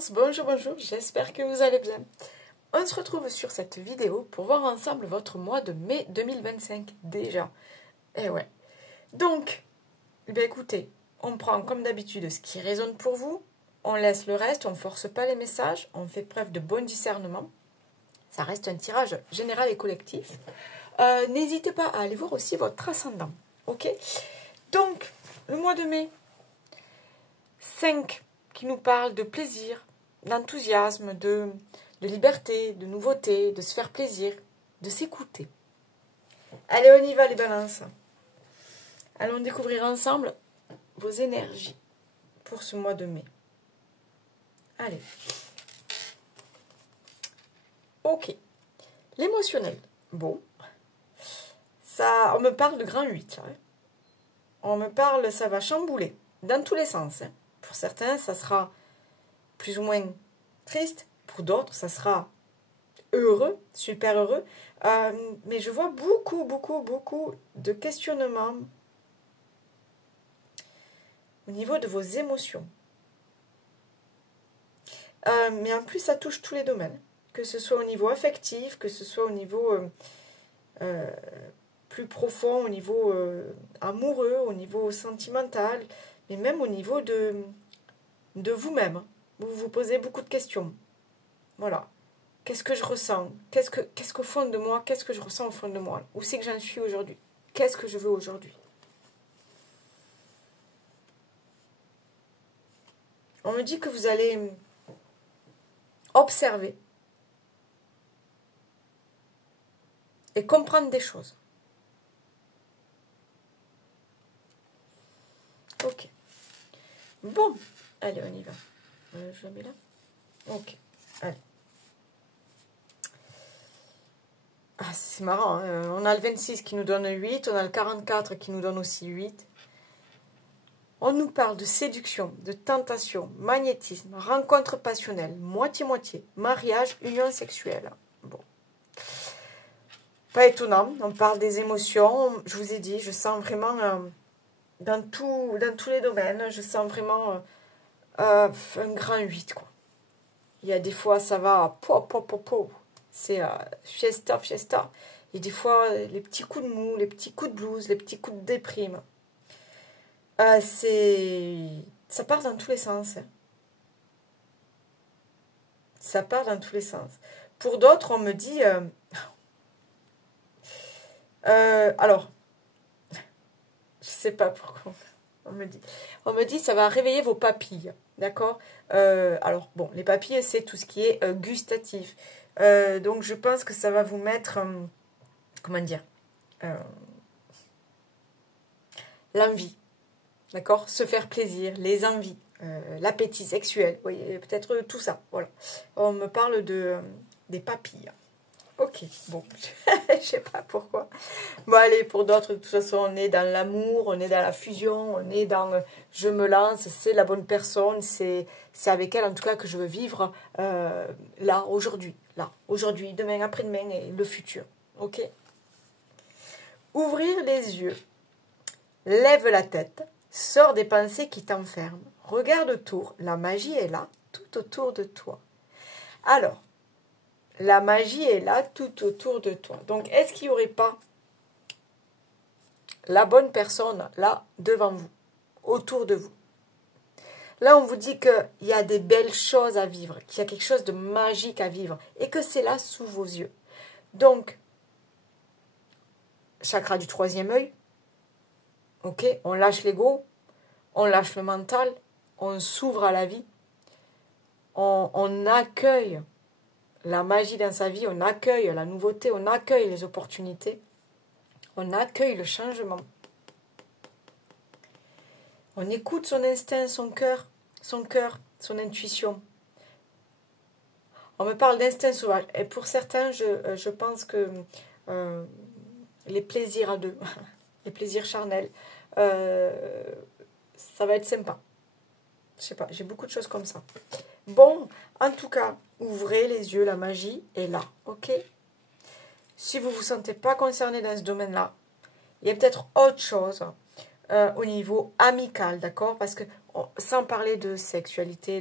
balance, bonjour, j'espère que vous allez bien. On se retrouve sur cette vidéo pour voir ensemble votre mois de mai 2025, déjà. Eh ouais. Donc, écoutez, on prend comme d'habitude ce qui résonne pour vous, on laisse le reste, on ne force pas les messages, on fait preuve de bon discernement. Ça reste un tirage général et collectif. N'hésitez pas à aller voir aussi votre ascendant, ok? Donc, le mois de mai, 5 qui nous parle de plaisir, d'enthousiasme, de liberté, de nouveauté, de se faire plaisir, de s'écouter. Allez, on y va les balances. Allons découvrir ensemble vos énergies pour ce mois de mai. Allez. Ok. L'émotionnel. Bon. Ça, on me parle de grand 8. Là, hein. On me parle, ça va chambouler. Dans tous les sens. Hein. Pour certains, ça sera plus ou moins triste. Pour d'autres, ça sera heureux, super heureux. Mais je vois beaucoup de questionnements au niveau de vos émotions. Mais en plus, ça touche tous les domaines. Que ce soit au niveau affectif, que ce soit au niveau plus profond, au niveau amoureux, au niveau sentimental, mais même au niveau de vous-même. Vous vous posez beaucoup de questions. Voilà. Qu'est-ce que je ressens? Qu'est-ce qu'au fond de moi? Qu'est-ce que je ressens au fond de moi? Où c'est que j'en suis aujourd'hui? Qu'est-ce que je veux aujourd'hui? On me dit que vous allez observer et comprendre des choses. Ok. Bon. Allez, on y va. Je la mets là. Ok. Allez. Ah, c'est marrant. Hein. On a le 26 qui nous donne 8. On a le 44 qui nous donne aussi 8. On nous parle de séduction, de tentation, magnétisme, rencontre passionnelle, moitié-moitié, mariage, union sexuelle. Bon. Pas étonnant. On parle des émotions. Je vous ai dit, je sens vraiment... dans tous les domaines, je sens vraiment un grand 8, quoi. Il y a des fois, ça va, c'est fiesta. Et des fois, les petits coups de mou, les petits coups de blues, les petits coups de déprime. Ça part dans tous les sens. Hein. Ça part dans tous les sens. Pour d'autres, on me dit... alors, je sais pas pourquoi... On me dit, ça va réveiller vos papilles, d'accord? Alors, bon, les papilles, c'est tout ce qui est gustatif. Donc, je pense que ça va vous mettre, comment dire, l'envie, d'accord? Se faire plaisir, les envies, l'appétit sexuel, vous voyez, peut-être tout ça, voilà. On me parle des papilles. Ok, bon, je sais pas pourquoi. Bon, allez, pour d'autres, de toute façon, on est dans l'amour, on est dans la fusion, on est dans je me lance, c'est la bonne personne, c'est avec elle, en tout cas, que je veux vivre là, aujourd'hui, demain, après-demain et le futur. Ok? Ouvrir les yeux, lève la tête, sors des pensées qui t'enferment, regarde autour, la magie est là, tout autour de toi. Alors, la magie est là, tout autour de toi. Donc, est-ce qu'il n'y aurait pas la bonne personne là, devant vous, autour de vous? Là, on vous dit qu'il y a des belles choses à vivre, qu'il y a quelque chose de magique à vivre, et que c'est là sous vos yeux. Donc, chakra du 3e œil, ok, on lâche l'ego, on lâche le mental, on s'ouvre à la vie, on accueille la magie dans sa vie, on accueille la nouveauté, on accueille les opportunités, on accueille le changement. On écoute son instinct, son cœur, son intuition. On me parle d'instinct sauvage. Et pour certains, je pense que les plaisirs à deux, les plaisirs charnels, ça va être sympa. Je sais pas, j'ai beaucoup de choses comme ça. Bon, en tout cas, ouvrez les yeux, la magie est là, ok? Si vous ne vous sentez pas concerné dans ce domaine-là, il y a peut-être autre chose au niveau amical, d'accord? Parce que sans parler de sexualité,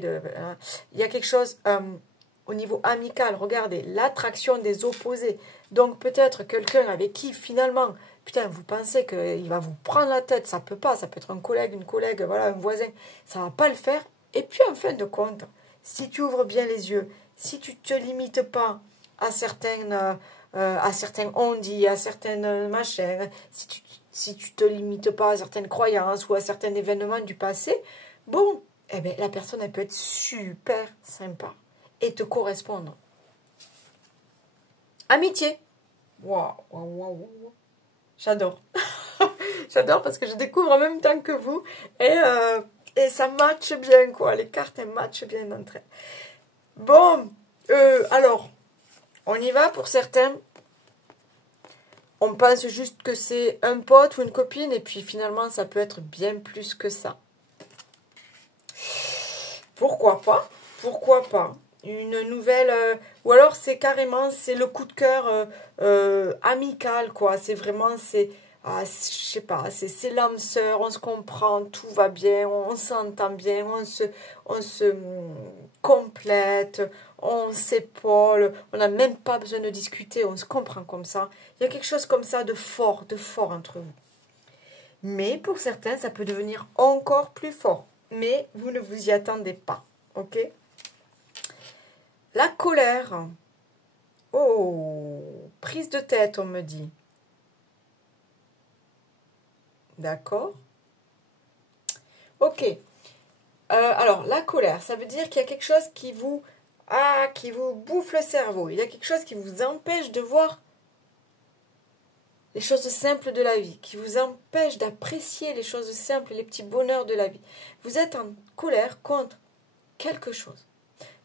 il y a quelque chose au niveau amical. Regardez, l'attraction des opposés. Donc peut-être quelqu'un avec qui finalement, putain, vous pensez qu'il va vous prendre la tête, ça peut pas, ça peut être un collègue, une collègue, voilà, un voisin, ça va pas le faire. Et puis en fin de compte, si tu ouvres bien les yeux, si tu te limites pas à certains on-dit, à certaines machins, si tu te limites pas à certaines croyances ou à certains événements du passé, bon, eh bien, la personne, elle peut être super sympa et te correspondre. Amitié. Waouh, waouh, waouh, waouh. J'adore. J'adore parce que je découvre en même temps que vous et ça matche bien, quoi. Les cartes, elles matchent bien entre elles. Bon, alors, on y va pour certains. On pense juste que c'est un pote ou une copine et puis finalement, ça peut être bien plus que ça. Pourquoi pas? Pourquoi pas? Une nouvelle... ou alors, c'est carrément, c'est le coup de cœur amical, quoi. C'est vraiment, je sais pas, c'est l'âme sœur, on se comprend, tout va bien, on s'entend bien, on se complète, on s'épaule, on n'a même pas besoin de discuter, on se comprend comme ça. Il y a quelque chose comme ça de fort entre vous. Mais pour certains, ça peut devenir encore plus fort. Mais vous ne vous y attendez pas, ok? La colère. Oh, prise de tête, on me dit. D'accord. Ok. Alors, la colère, ça veut dire qu'il y a quelque chose qui vous bouffe le cerveau. Il y a quelque chose qui vous empêche de voir les choses simples de la vie, qui vous empêche d'apprécier les choses simples, les petits bonheurs de la vie. Vous êtes en colère contre quelque chose.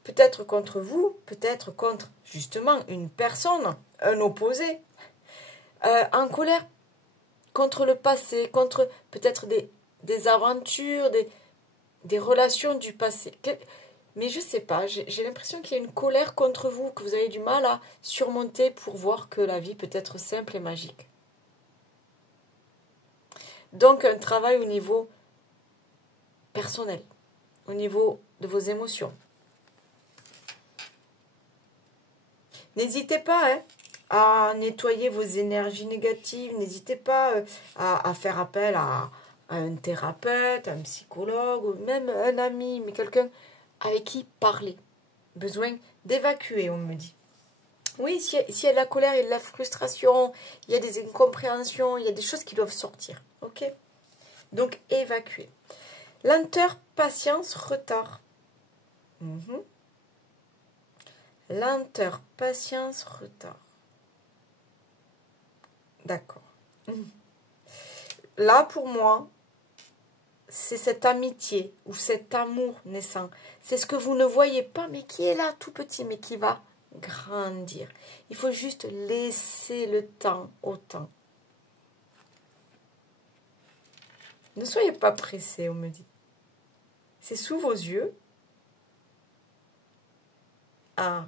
Peut-être contre vous, peut-être contre, justement, une personne, un opposé. En colère contre le passé, contre peut-être des aventures, des relations du passé. Mais je ne sais pas, j'ai l'impression qu'il y a une colère contre vous, que vous avez du mal à surmonter pour voir que la vie peut être simple et magique. Donc un travail au niveau personnel, au niveau de vos émotions. N'hésitez pas à nettoyer vos énergies négatives, n'hésitez pas à faire appel à un thérapeute, un psychologue, ou même un ami, mais quelqu'un avec qui parler. Besoin d'évacuer, on me dit. Oui, s'il y a de la colère, il y a de la frustration, il y a des incompréhensions, il y a des choses qui doivent sortir. Ok? Donc, évacuer. Lenteur, patience, retard. Lenteur, patience, retard. D'accord. Là, pour moi, c'est cette amitié ou cet amour naissant. C'est ce que vous ne voyez pas, mais qui est là, tout petit, mais qui va grandir. Il faut juste laisser le temps au temps. Ne soyez pas pressés, on me dit. C'est sous vos yeux. Ah.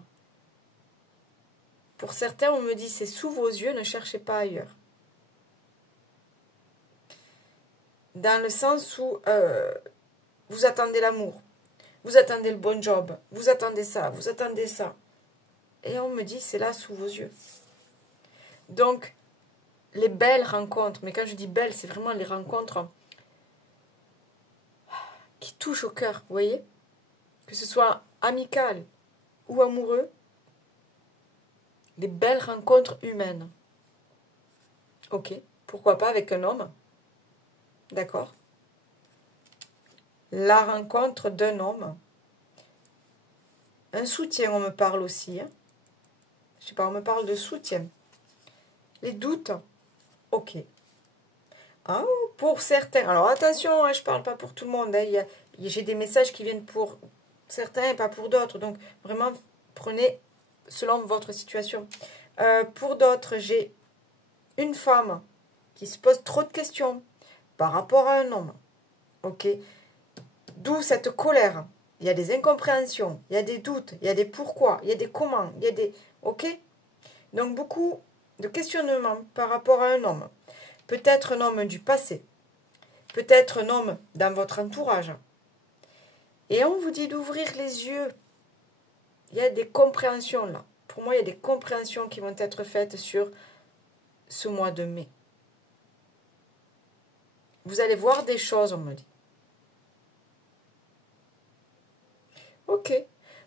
Pour certains, on me dit, c'est sous vos yeux, ne cherchez pas ailleurs. Dans le sens où vous attendez l'amour, vous attendez le bon job, vous attendez ça, vous attendez ça. Et on me dit, c'est là sous vos yeux. Donc, les belles rencontres, mais quand je dis belles, c'est vraiment les rencontres qui touchent au cœur, vous voyez? Que ce soit amical ou amoureux, les belles rencontres humaines. Ok, pourquoi pas avec un homme? D'accord. La rencontre d'un homme. Un soutien, on me parle aussi. Hein. Je sais pas, on me parle de soutien. Les doutes. Ok. Ah, pour certains. Alors attention, hein, je ne parle pas pour tout le monde. Hein. J'ai des messages qui viennent pour certains et pas pour d'autres. Donc vraiment, prenez selon votre situation. Pour d'autres, j'ai une femme qui se pose trop de questions par rapport à un homme. Ok. D'où cette colère. Il y a des incompréhensions, il y a des doutes, il y a des pourquoi, il y a des comment, il y a des... Ok. Donc beaucoup de questionnements par rapport à un homme. Peut-être un homme du passé. Peut-être un homme dans votre entourage. Et on vous dit d'ouvrir les yeux. Il y a des compréhensions là. Pour moi, il y a des compréhensions qui vont être faites sur ce mois de mai. Vous allez voir des choses, on me dit. Ok.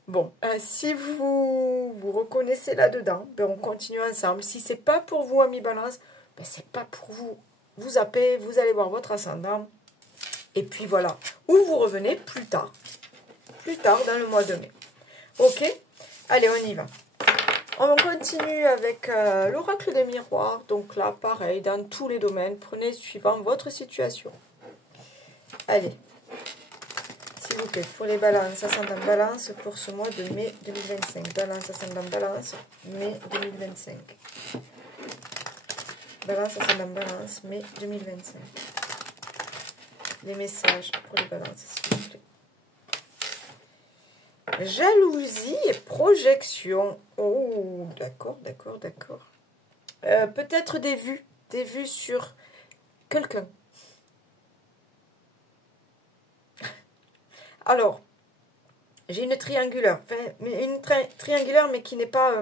Bon, si vous vous reconnaissez là-dedans, ben on continue ensemble. Si c'est pas pour vous, amis balance, ben c'est pas pour vous. Vous zappez, vous allez voir votre ascendant. Et puis voilà. Ou vous revenez plus tard. Plus tard dans le mois de mai. Ok. Allez, on y va. On continue avec l'oracle des miroirs. Donc là, pareil, dans tous les domaines. Prenez suivant votre situation. Allez. S'il vous plaît, pour les balances, ascendant balance pour ce mois de mai 2025. Balance, ascendant balance, mai 2025. Balance, ascendant balance, mai 2025. Les messages pour les balances, s'il vous plaît. Jalousie et projection. Oh, d'accord, d'accord, d'accord. Peut-être des vues sur quelqu'un. Alors, j'ai une triangulaire, enfin, une triangulaire, mais qui n'est pas,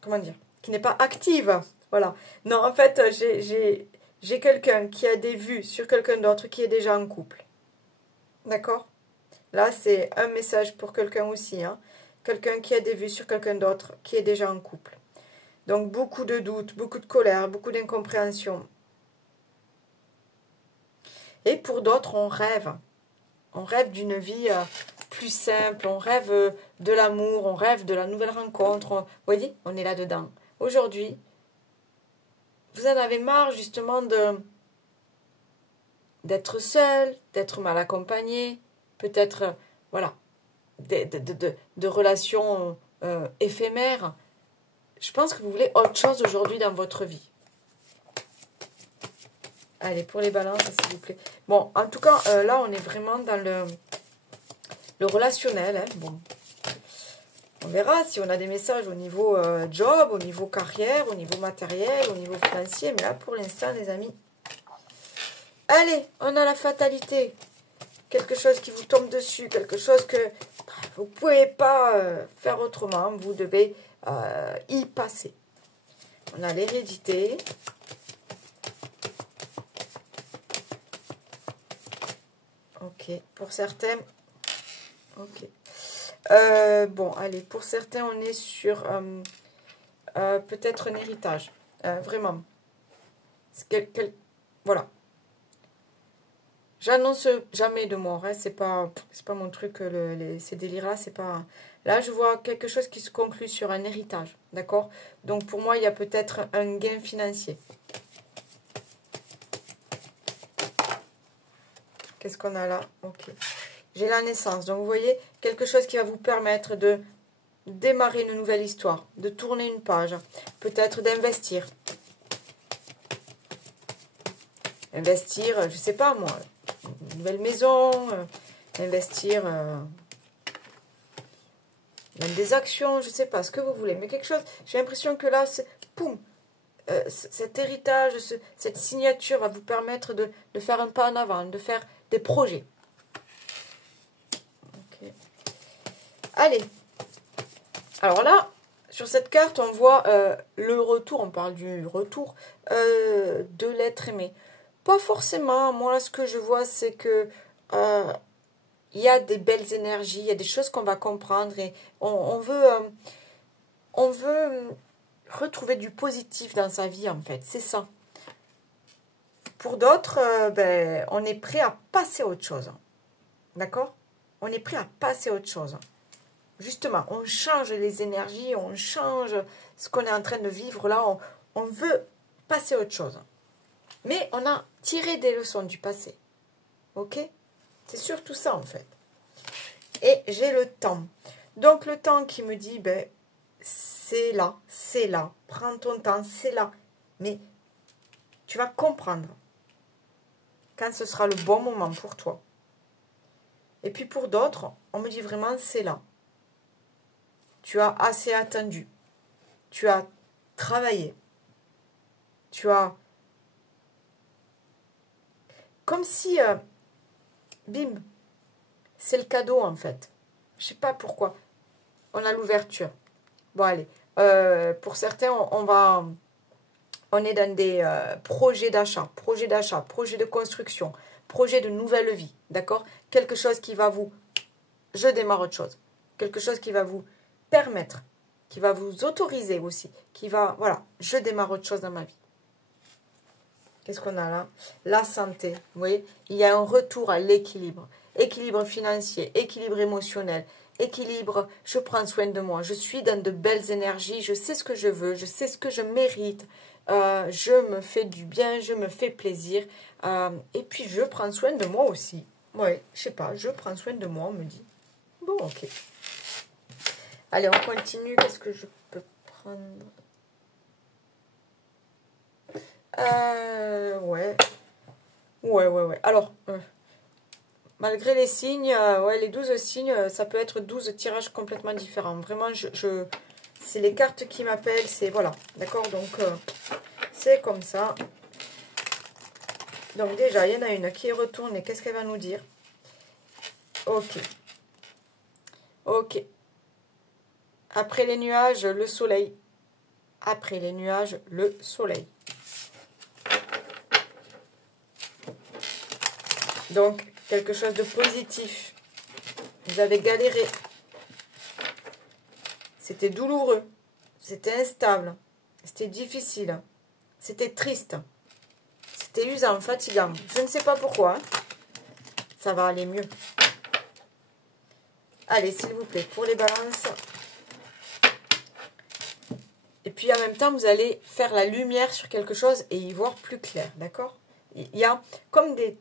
comment dire, qui n'est pas active. Voilà. Non, en fait, j'ai quelqu'un qui a des vues sur quelqu'un d'autre qui est déjà en couple. D'accord? Là, c'est un message pour quelqu'un aussi. Hein. Quelqu'un qui a des vues sur quelqu'un d'autre qui est déjà en couple. Donc, beaucoup de doutes, beaucoup de colère, beaucoup d'incompréhension. Et pour d'autres, on rêve. On rêve d'une vie plus simple. On rêve de l'amour. On rêve de la nouvelle rencontre. Vous voyez, on est là-dedans. Aujourd'hui, vous en avez marre justement d'être seul, d'être mal accompagné, peut-être, voilà, de relations éphémères. Je pense que vous voulez autre chose aujourd'hui dans votre vie. Allez, pour les balances, s'il vous plaît. Bon, en tout cas, là, on est vraiment dans le relationnel. Hein. Bon. On verra si on a des messages au niveau job, au niveau carrière, au niveau matériel, au niveau financier. Mais là, pour l'instant, les amis... Allez, on a la fatalité. Quelque chose qui vous tombe dessus, quelque chose que vous ne pouvez pas faire autrement. Vous devez y passer. On a l'hérédité. Ok, pour certains... Ok. Bon, allez, pour certains, on est sur peut-être un héritage. Vraiment. Voilà. J'annonce jamais de mort. Hein, c'est pas mon truc, ces délires-là. C'est pas... Là, je vois quelque chose qui se conclut sur un héritage. D'accord? Donc, pour moi, il y a peut-être un gain financier. Qu'est-ce qu'on a là? Ok. J'ai la naissance. Donc, vous voyez, quelque chose qui va vous permettre de démarrer une nouvelle histoire, de tourner une page, peut-être d'investir. Investir, je ne sais pas moi, une nouvelle maison, investir dans des actions, je ne sais pas, ce que vous voulez. Mais quelque chose, j'ai l'impression que là, poum, cet héritage, cette signature va vous permettre de faire un pas en avant, de faire des projets. Okay. Allez. Alors là, sur cette carte, on voit le retour, on parle du retour de l'être aimé. Pas forcément, moi ce que je vois c'est que il y a des belles énergies, il y a des choses qu'on va comprendre et on veut retrouver du positif dans sa vie en fait, c'est ça. Pour d'autres, on est prêt à passer à autre chose, d'accord? On est prêt à passer à autre chose. Justement, on change les énergies, on change ce qu'on est en train de vivre là, on veut passer à autre chose. Mais on a tiré des leçons du passé. Ok? C'est surtout ça en fait. Et j'ai le temps. Donc le temps qui me dit, c'est là, prends ton temps, c'est là. Mais tu vas comprendre quand ce sera le bon moment pour toi. Et puis pour d'autres, on me dit vraiment, c'est là. Tu as assez attendu. Tu as travaillé. Tu as comme si, bim, c'est le cadeau en fait. Je sais pas pourquoi. On a l'ouverture. Bon, allez. Pour certains, on est dans des projets d'achat, projets de construction, projets de nouvelle vie. D'accord? Quelque chose qui va vous... Je démarre autre chose. Quelque chose qui va vous permettre, qui va vous autoriser aussi, qui va... Voilà, je démarre autre chose dans ma vie. Qu'est-ce qu'on a là? La santé. Vous voyez? Il y a un retour à l'équilibre. Équilibre financier, équilibre émotionnel, équilibre, je prends soin de moi, je suis dans de belles énergies, je sais ce que je veux, je sais ce que je mérite, je me fais du bien, je me fais plaisir, et puis je prends soin de moi aussi. Oui, je sais pas, je prends soin de moi, on me dit. Bon, ok. Allez, on continue, qu'est-ce que je peux prendre? Ouais. Ouais. Alors, malgré les signes, ouais, les 12 signes, ça peut être 12 tirages complètement différents. Vraiment, c'est les cartes qui m'appellent, c'est... Voilà, d'accord? Donc, c'est comme ça. Donc, déjà, il y en a une qui est retournée. Qu'est-ce qu'elle va nous dire? Ok. Ok. Après les nuages, le soleil. Après les nuages, le soleil. Donc, quelque chose de positif. Vous avez galéré. C'était douloureux. C'était instable. C'était difficile. C'était triste. C'était usant, fatigant. Je ne sais pas pourquoi. Hein. Ça va aller mieux. Allez, s'il vous plaît, pour les balances. Et puis, en même temps, vous allez faire la lumière sur quelque chose et y voir plus clair. D'accord? Il y a comme des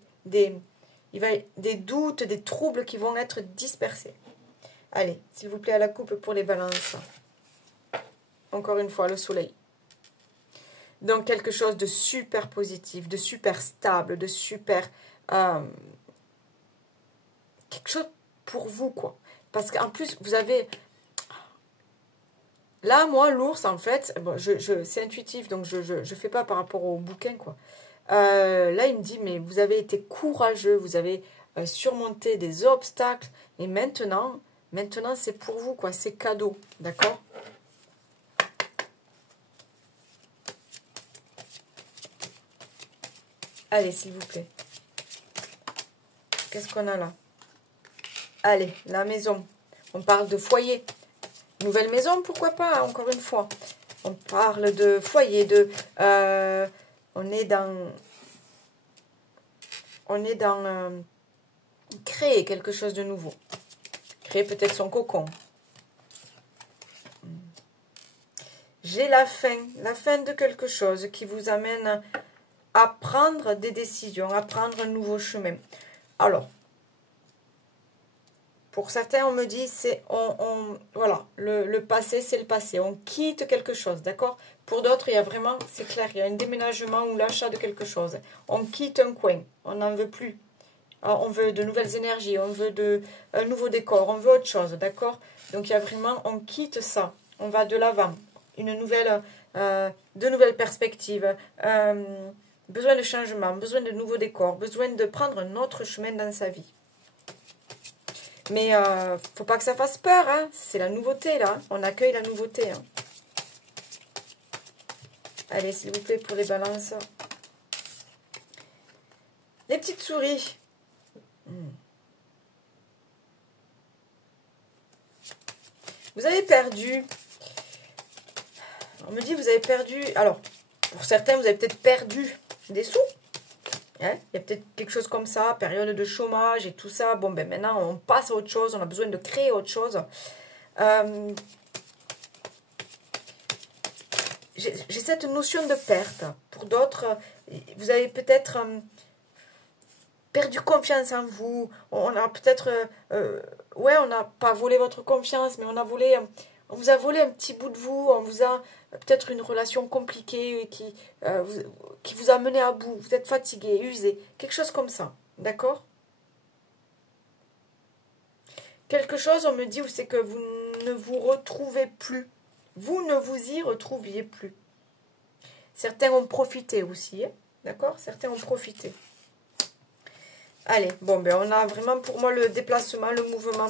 doutes, des troubles qui vont être dispersés. Allez, s'il vous plaît, à la coupe pour les balances. Encore une fois, le soleil. Donc, quelque chose de super positif, de super stable, de super... quelque chose pour vous, quoi. Parce qu'en plus, vous avez... Là, moi, l'ours, en fait, bon, c'est intuitif, donc je ne fais pas par rapport au bouquin, quoi. Là, il me dit, mais vous avez été courageux, vous avez surmonté des obstacles, et maintenant c'est pour vous, quoi, c'est cadeau, d'accord? Allez, s'il vous plaît. Qu'est-ce qu'on a là? Allez, la maison. On parle de foyer. Nouvelle maison, pourquoi pas, encore une fois. On parle de foyer, de... on est dans créer quelque chose de nouveau. Créer peut-être son cocon. J'ai la fin de quelque chose qui vous amène à prendre des décisions, à prendre un nouveau chemin. Alors, pour certains, on me dit, voilà, le passé, c'est le passé. On quitte quelque chose, d'accord? Pour d'autres, il y a vraiment, c'est clair, il y a un déménagement ou l'achat de quelque chose. On quitte un coin, on n'en veut plus. Alors, on veut de nouvelles énergies, on veut un nouveau décor, on veut autre chose, d'accord? Donc, il y a vraiment, on quitte ça, on va de l'avant. De nouvelles perspectives, besoin de changement, besoin de nouveaux décors, besoin de prendre un autre chemin dans sa vie. Mais faut pas que ça fasse peur, hein. C'est la nouveauté, là. On accueille la nouveauté. Hein. Allez, s'il vous plaît, pour les balances. Les petites souris. Vous avez perdu. On me dit, vous avez perdu... Alors, pour certains, vous avez peut-être perdu des sous. Hein, il y a peut-être quelque chose comme ça, période de chômage et tout ça. Bon, ben maintenant, on passe à autre chose. On a besoin de créer autre chose. J'ai cette notion de perte. Pour d'autres, vous avez peut-être perdu confiance en vous. On a peut-être... ouais, on n'a pas volé votre confiance, mais on vous a volé un petit bout de vous. On vous a peut-être une relation compliquée qui vous a mené à bout. Vous êtes fatigué, usé. Quelque chose comme ça. D'accord? Quelque chose, on me dit, c'est que vous ne vous retrouvez plus. Vous ne vous y retrouviez plus. Certains ont profité aussi. Hein, d'accord? Certains ont profité. Allez, bon, ben on a vraiment pour moi le déplacement, le mouvement.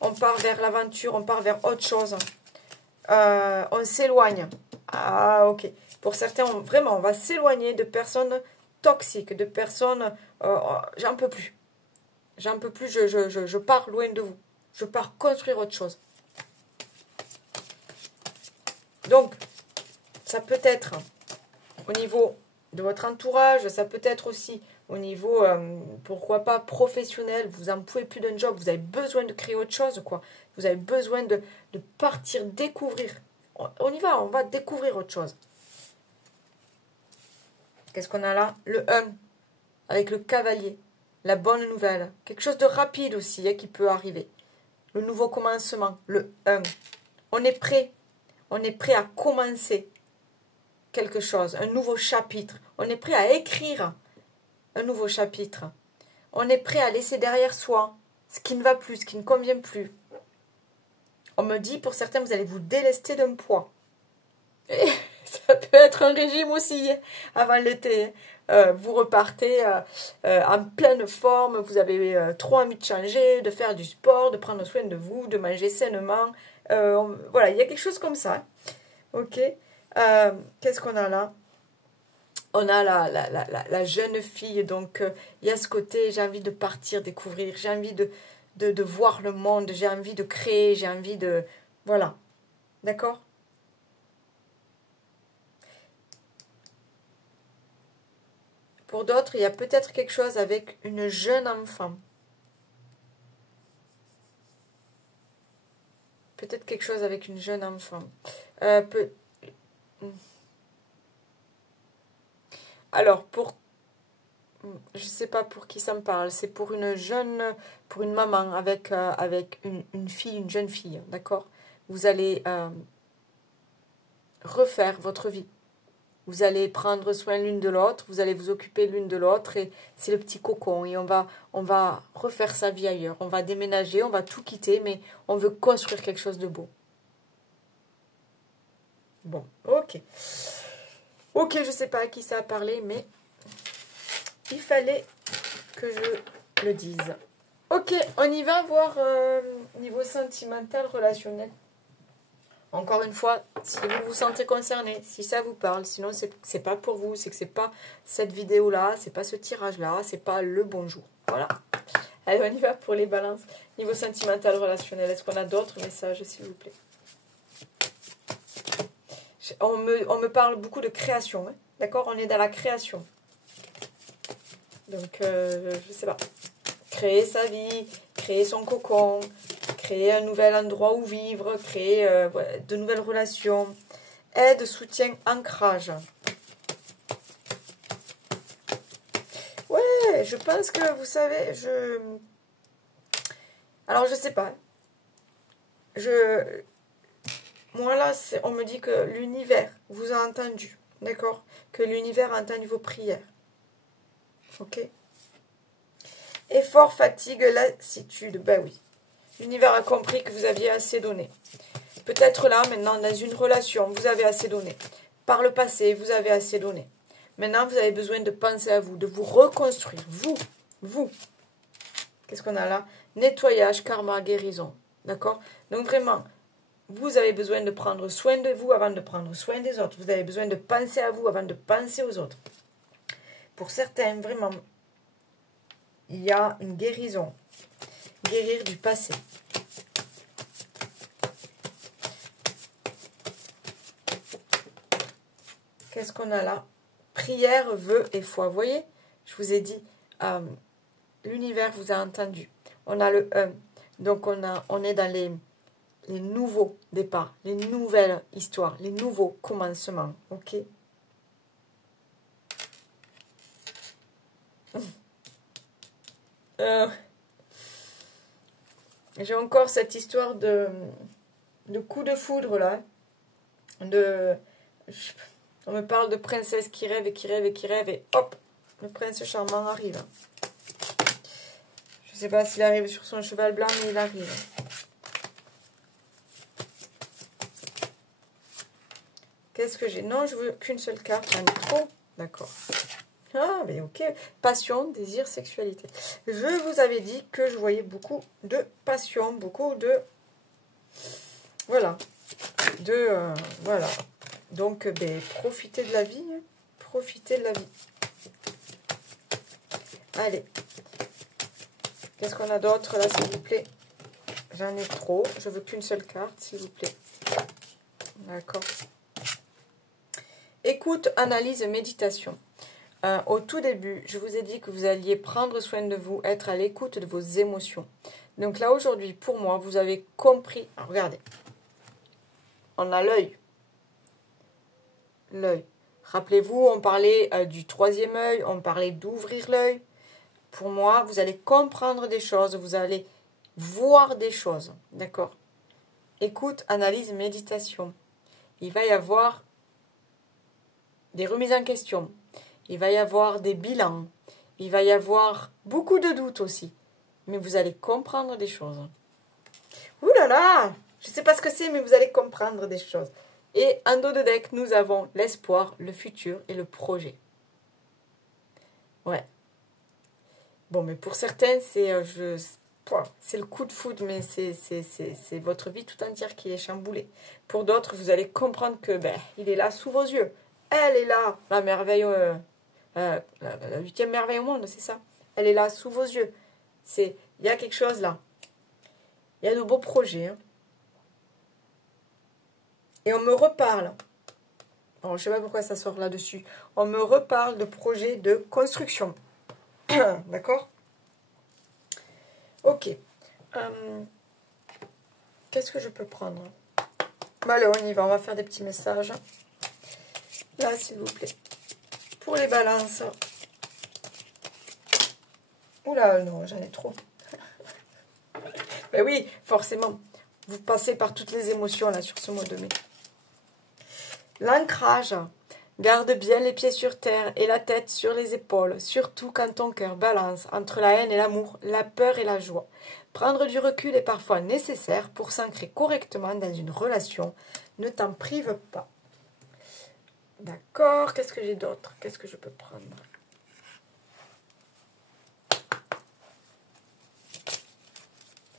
On part vers l'aventure, on part vers autre chose. On s'éloigne. Ah, ok. Pour certains, vraiment, on va s'éloigner de personnes toxiques, de personnes... j'en peux plus. J'en peux plus, je pars loin de vous. Je pars construire autre chose. Donc, ça peut être au niveau de votre entourage, ça peut être aussi au niveau, pourquoi pas, professionnel. Vous n'en pouvez plus d'un job, vous avez besoin de créer autre chose, quoi. Vous avez besoin de partir découvrir. On y va, on va découvrir autre chose. Qu'est-ce qu'on a là? Le 1, avec le cavalier. La bonne nouvelle. Quelque chose de rapide aussi, hein, qui peut arriver. Le nouveau commencement, le 1. On est prêt. On est prêt à commencer quelque chose, un nouveau chapitre. On est prêt à écrire un nouveau chapitre. On est prêt à laisser derrière soi ce qui ne va plus, ce qui ne convient plus. On me dit, pour certains, vous allez vous délester d'un poids. Et ça peut être un régime aussi, avant l'été. Vous repartez en pleine forme, vous avez trop envie de changer, de faire du sport, de prendre soin de vous, de manger sainement. Voilà, il y a quelque chose comme ça. Ok. Qu'est-ce qu'on a là? On a la jeune fille, donc il y a ce côté, j'ai envie de partir, découvrir, j'ai envie de voir le monde, j'ai envie de créer, j'ai envie de... Voilà. D'accord? Pour d'autres, il y a peut-être quelque chose avec une jeune enfant. Peut-être quelque chose avec une jeune enfant. Alors, je ne sais pas pour qui ça me parle. C'est pour pour une maman avec une fille, une jeune fille, d'accord? Vous allez refaire votre vie. Vous allez prendre soin l'une de l'autre, vous allez vous occuper l'une de l'autre et c'est le petit cocon. Et on va refaire sa vie ailleurs. On va déménager, on va tout quitter, mais on veut construire quelque chose de beau. Bon, ok. Ok, je ne sais pas à qui ça a parlé, mais il fallait que je le dise. Ok, on y va voir niveau sentimental, relationnel. Encore une fois, si vous vous sentez concerné, si ça vous parle, sinon c'est pas pour vous, c'est que c'est pas cette vidéo-là, c'est pas ce tirage-là, c'est pas le bonjour. Voilà. Allez, on y va pour les balances. Niveau sentimental, relationnel, est-ce qu'on a d'autres messages, s'il vous plaît? On me parle beaucoup de création, hein, d'accord? On est dans la création. Donc, je sais pas. Créer sa vie, créer son cocon, créer un nouvel endroit où vivre, créer de nouvelles relations. Aide, soutien, ancrage. Ouais, je pense que, vous savez, alors, je sais pas. Moi, là, on me dit que l'univers vous a entendu, d'accord? Que l'univers a entendu vos prières. Ok? Effort, fatigue, lassitude. Ben oui. L'univers a compris que vous aviez assez donné. Peut-être là, maintenant, dans une relation, vous avez assez donné. Par le passé, vous avez assez donné. Maintenant, vous avez besoin de penser à vous, de vous reconstruire. Vous. Qu'est-ce qu'on a là? Nettoyage, karma, guérison. D'accord? Donc vraiment, vous avez besoin de prendre soin de vous avant de prendre soin des autres. Vous avez besoin de penser à vous avant de penser aux autres. Pour certains, vraiment, il y a une guérison. Guérir du passé. Qu'est-ce qu'on a là? Prière, vœux et foi. Vous voyez, je vous ai dit, l'univers vous a entendu. On a le 1. Donc, on est dans les nouveaux départs, les nouvelles histoires, les nouveaux commencements. Ok? J'ai encore cette histoire de coup de foudre là. On me parle de princesse qui rêve et qui rêve et qui rêve et hop, le prince charmant arrive. Je ne sais pas s'il arrive sur son cheval blanc, mais il arrive. Qu'est-ce que j'ai? Non, je veux qu'une seule carte. J'en ai trop. D'accord. Ah, mais ok. Passion, désir, sexualité. Je vous avais dit que je voyais beaucoup de passion, beaucoup de... Voilà. Voilà. Donc, ben, profitez de la vie. Hein. Profitez de la vie. Allez. Qu'est-ce qu'on a d'autre là, s'il vous plaît? J'en ai trop. Je veux qu'une seule carte, s'il vous plaît. D'accord. Écoute, analyse, méditation. Au tout début, je vous ai dit que vous alliez prendre soin de vous, être à l'écoute de vos émotions. Donc là, aujourd'hui, pour moi, vous avez compris. Alors, regardez. On a l'œil. L'œil. Rappelez-vous, on parlait du troisième œil, on parlait d'ouvrir l'œil. Pour moi, vous allez comprendre des choses, vous allez voir des choses. D'accord? Écoute, analyse, méditation. Il va y avoir des remises en question. Il va y avoir des bilans. Il va y avoir beaucoup de doutes aussi. Mais vous allez comprendre des choses. Ouh là là! Je ne sais pas ce que c'est, mais vous allez comprendre des choses. Et en dos de deck, nous avons l'espoir, le futur et le projet. Ouais. Bon, mais pour certains, c'est le coup de foudre, mais c'est votre vie tout entière qui est chamboulée. Pour d'autres, vous allez comprendre que il est là sous vos yeux. Elle est là, la merveille, la 8e merveille au monde, c'est ça. Elle est là sous vos yeux. Il y a quelque chose là. Il y a de beaux projets. Hein. Et on me reparle. Alors, je ne sais pas pourquoi ça sort là-dessus. On me reparle de projets de construction. D'accord? Ok. Qu'est-ce que je peux prendre? Allez, on y va. On va faire des petits messages. Là, s'il vous plaît. Pour les balances. Oula, non, j'en ai trop. Ben oui, forcément. Vous passez par toutes les émotions là sur ce mois de mai. L'ancrage. Garde bien les pieds sur terre et la tête sur les épaules, surtout quand ton cœur balance entre la haine et l'amour, la peur et la joie. Prendre du recul est parfois nécessaire pour s'ancrer correctement dans une relation. Ne t'en prive pas. D'accord, qu'est-ce que j'ai d'autre? Qu'est-ce que je peux prendre?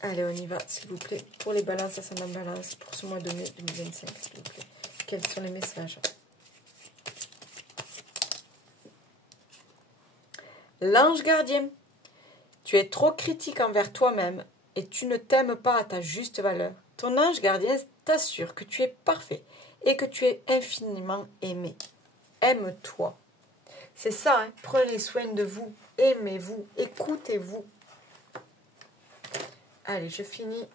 Allez, on y va, s'il vous plaît. Pour les balances, ascendant balance, pour ce mois de mai 2025, s'il vous plaît. Quels sont les messages? L'ange gardien. Tu es trop critique envers toi-même et tu ne t'aimes pas à ta juste valeur. Ton ange gardien t'assure que tu es parfait et que tu es infiniment aimé. Aime-toi. C'est ça, hein? Prenez soin de vous, aimez-vous, écoutez-vous. Allez, je finis.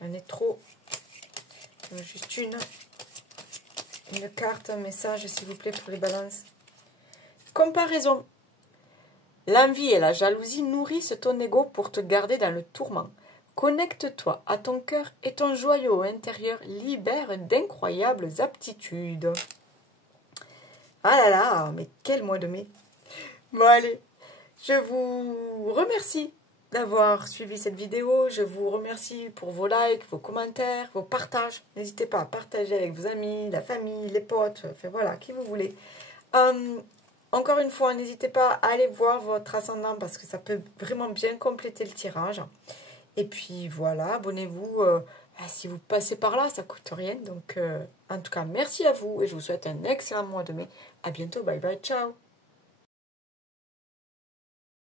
J'en ai trop. Juste une carte, un message, s'il vous plaît, pour les balances. Comparaison. L'envie et la jalousie nourrissent ton ego pour te garder dans le tourment. Connecte-toi à ton cœur et ton joyau intérieur libère d'incroyables aptitudes. Ah là là, mais quel mois de mai. Bon allez, je vous remercie d'avoir suivi cette vidéo. Je vous remercie pour vos likes, vos commentaires, vos partages. N'hésitez pas à partager avec vos amis, la famille, les potes, enfin voilà, qui vous voulez. Encore une fois, n'hésitez pas à aller voir votre ascendant parce que ça peut vraiment bien compléter le tirage. Et puis voilà, abonnez-vous. Si vous passez par là, ça ne coûte rien. Donc, en tout cas, merci à vous et je vous souhaite un excellent mois de mai. À bientôt, bye bye, ciao.